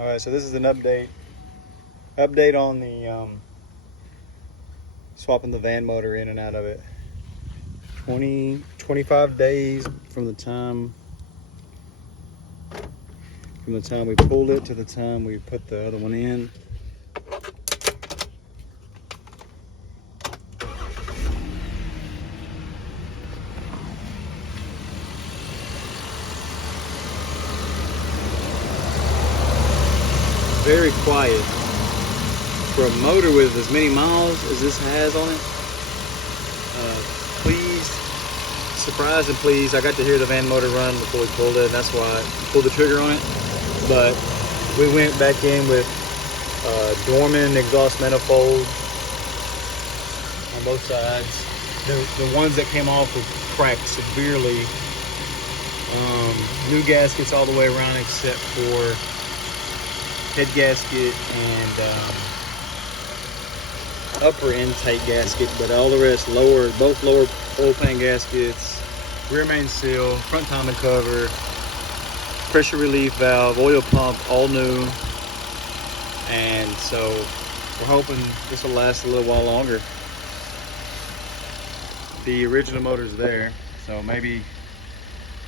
All right, so this is an update on the swapping the van motor in and out of it. 25 days from the time we pulled it to the time we put the other one in. Very quiet for a motor with as many miles as this has on it. Pleased, surprised and pleased. I got to hear the van motor run before we pulled it, and that's why I pulled the trigger on it. But we went back in with Dorman exhaust manifolds on both sides. The ones that came off were cracked severely. New gaskets all the way around except for head gasket and upper intake gasket, but all the rest both lower oil pan gaskets, rear main seal, front timing cover, pressure relief valve, oil pump, all new. And so we're hoping this will last a little while longer. The original motor's there, so maybe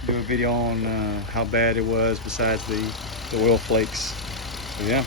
do a video on how bad it was besides the oil flakes. So yeah.